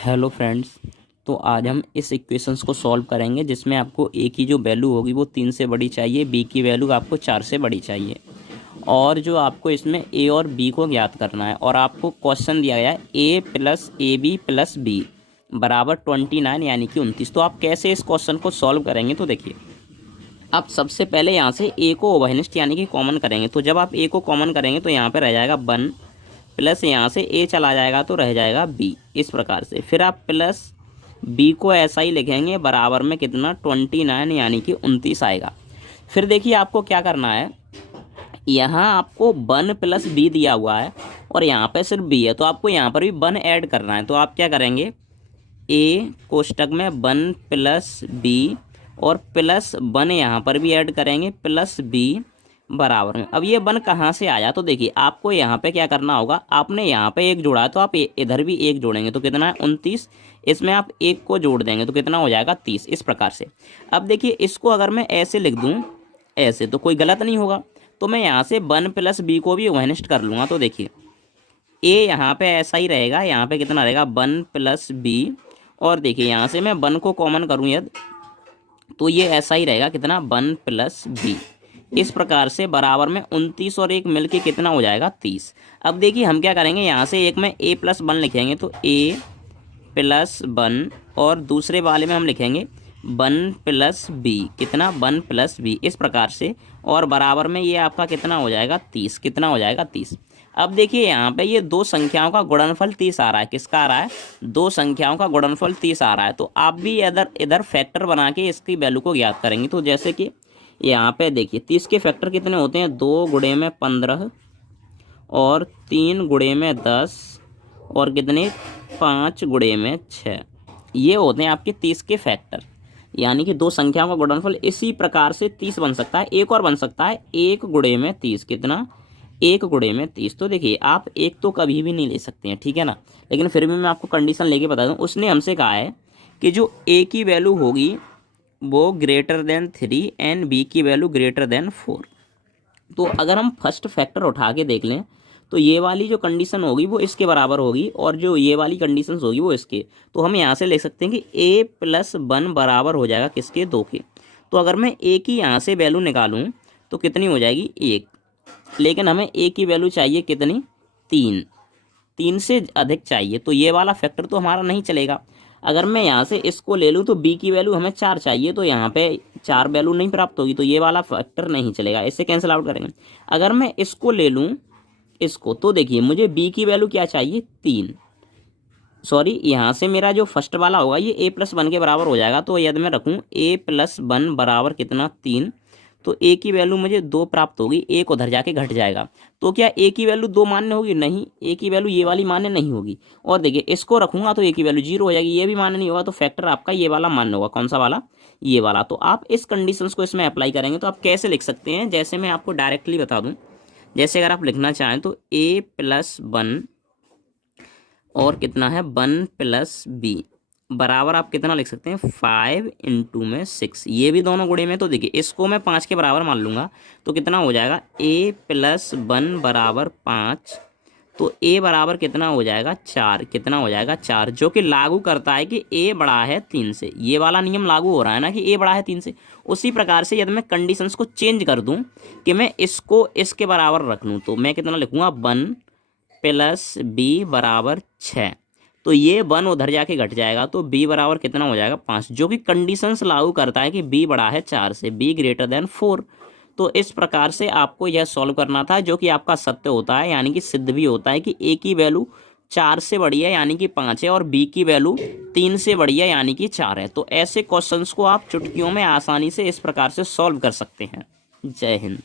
Hello friends. तो आज हम इस इक्वेशंस को सॉल्व करेंगे जिसमें आपको ए की जो वैल्यू होगी वो 3 से बड़ी चाहिए, बी की वैल्यू आपको 4 से बड़ी चाहिए और जो आपको इसमें ए और बी को ज्ञात करना है। और आपको क्वेश्चन दिया गया है A plus A B plus B बराबर 29 यानी कि 29। तो आप कैसे इस क्वेश्चन को सॉल्व करेंगे, तो देखिए आप सबसे पहले यहाँ से ए को ओवरनिस्ट यानी कि कॉमन करेंगे। तो जब आप ए को कॉमन करेंगे तो यहाँ पे रह जाएगा 1 प्लस यहाँ से ए चला जाएगा तो रह जाएगा बी, इस प्रकार से। फिर आप प्लस बी को ऐसा ही लिखेंगे बराबर में कितना 29 यानी कि 29 आएगा। फिर देखिए आपको क्या करना है, यहाँ आपको 1 प्लस बी दिया हुआ है और यहाँ पे सिर्फ बी है, तो आपको यहाँ पर भी 1 ऐड करना है। तो आप क्या करेंगे, ए कोष्टक में 1 प्लस बी और प्लस 1 यहाँ पर भी ऐड करेंगे प्लस बी बराबर में। अब ये 1 कहाँ से आया, तो देखिए आपको यहाँ पे क्या करना होगा, आपने यहाँ पे एक जोड़ा है तो आप इधर भी एक जोड़ेंगे तो कितना है 29, इसमें आप एक को जोड़ देंगे तो कितना हो जाएगा 30, इस प्रकार से। अब देखिए इसको अगर मैं ऐसे लिख दूँ ऐसे तो कोई गलत नहीं होगा, तो मैं यहाँ से 1 प्लस बी को भी ओवरनिस्ट कर लूँगा। तो देखिए ए यहाँ पे ऐसा ही रहेगा, यहाँ पे कितना रहेगा 1 प्लस बी और देखिए यहाँ से मैं 1 को कॉमन करूँ यदि तो ये ऐसा ही रहेगा कितना 1 प्लस बी, इस प्रकार से बराबर में 29 और एक मिलके कितना हो जाएगा 30। अब देखिए हम क्या करेंगे, यहाँ से एक में a प्लस 1 लिखेंगे तो a प्लस 1 और दूसरे वाले में हम लिखेंगे 1 प्लस बी, कितना 1 प्लस बी, इस प्रकार से। और बराबर में ये आपका कितना हो जाएगा 30, कितना हो जाएगा 30। अब देखिए यहाँ पे ये दो संख्याओं का गुणनफल 30 आ रहा है, किसका आ रहा है, दो संख्याओं का गुणनफल 30 आ रहा है। तो आप भी इधर इधर फैक्टर बना के इसकी वैल्यू को ज्ञात करेंगे। तो जैसे कि यहाँ पे देखिए 30 के फैक्टर कितने होते हैं, 2 गुणे में 15 और 3 गुणे में 10 और कितने 5 गुणे में 6, ये होते हैं आपके 30 के फैक्टर। यानी कि दो संख्याओं का गुणनफल इसी प्रकार से 30 बन सकता है। एक और बन सकता है 1 गुणे में 30, कितना 1 गुणे में 30। तो देखिए आप एक तो कभी भी नहीं ले सकते हैं, ठीक है ना, लेकिन फिर भी मैं आपको कंडीशन लेके बता दूं। उसने हमसे कहा है कि जो ए की वैल्यू होगी वो ग्रेटर देन 3 एंड बी की वैल्यू ग्रेटर देन 4। तो अगर हम फर्स्ट फैक्टर उठा के देख लें तो ये वाली जो कंडीशन होगी वो इसके बराबर होगी और जो ये वाली कंडीशन होगी वो इसके। तो हम यहाँ से ले सकते हैं कि a प्लस 1 बराबर हो जाएगा किसके, 2 के। तो अगर मैं a की यहाँ से वैल्यू निकालूँ तो कितनी हो जाएगी 1, लेकिन हमें a की वैल्यू चाहिए कितनी 3 से अधिक चाहिए, तो ये वाला फैक्टर तो हमारा नहीं चलेगा। अगर मैं यहाँ से इसको ले लूँ तो b की वैल्यू हमें 4 चाहिए, तो यहाँ पे 4 वैल्यू नहीं प्राप्त होगी, तो ये वाला फैक्टर नहीं चलेगा, इससे कैंसिल आउट करेंगे। अगर मैं इसको ले लूँ इसको, तो देखिए मुझे b की वैल्यू क्या चाहिए 3, सॉरी यहाँ से मेरा जो फर्स्ट वाला होगा ये a प्लस 1 के बराबर हो जाएगा। तो यदि मैं रखूँ a प्लस 1 बराबर कितना 3, तो a की वैल्यू मुझे 2 प्राप्त होगी, एक उधर जाके घट जाएगा। तो क्या a की वैल्यू 2 मान्य होगी, नहीं, a की वैल्यू ये वाली मान्य नहीं होगी। और देखिए इसको रखूंगा तो a की वैल्यू 0 हो जाएगी, ये भी मान्य नहीं होगा, तो फैक्टर आपका ये वाला मान्य होगा। कौन सा वाला, ये वाला। तो आप इस कंडीशंस को इसमें अप्लाई करेंगे तो आप कैसे लिख सकते हैं, जैसे मैं आपको डायरेक्टली बता दूँ। जैसे अगर आप लिखना चाहें तो a प्लस 1 और कितना है 1 प्लस बी बराबर आप कितना लिख सकते हैं 5 इंटू में 6, ये भी दोनों गुणे में। तो देखिए इसको मैं 5 के बराबर मान लूँगा तो कितना हो जाएगा a प्लस 1 बराबर 5, तो a बराबर कितना हो जाएगा 4, कितना हो जाएगा 4, जो कि लागू करता है कि a बड़ा है 3 से। ये वाला नियम लागू हो रहा है ना कि a बड़ा है 3 से। उसी प्रकार से यदि मैं कंडीशंस को चेंज कर दूं कि मैं इसको इसके बराबर रख लूँ तो मैं कितना लिखूँगा 1 प्लस बी बराबर 6, तो ये 1 उधर जाके घट जाएगा, तो b बराबर कितना हो जाएगा 5, जो कि कंडीशंस लागू करता है कि b बड़ा है 4 से, b ग्रेटर देन 4। तो इस प्रकार से आपको यह सॉल्व करना था, जो कि आपका सत्य होता है, यानी कि सिद्ध भी होता है कि a की वैल्यू 4 से बड़ी है यानी कि 5 है और b की वैल्यू 3 से बड़ी है यानी कि 4 है। तो ऐसे क्वेश्चंस को आप चुटकियों में आसानी से इस प्रकार से सॉल्व कर सकते हैं। जय हिंद।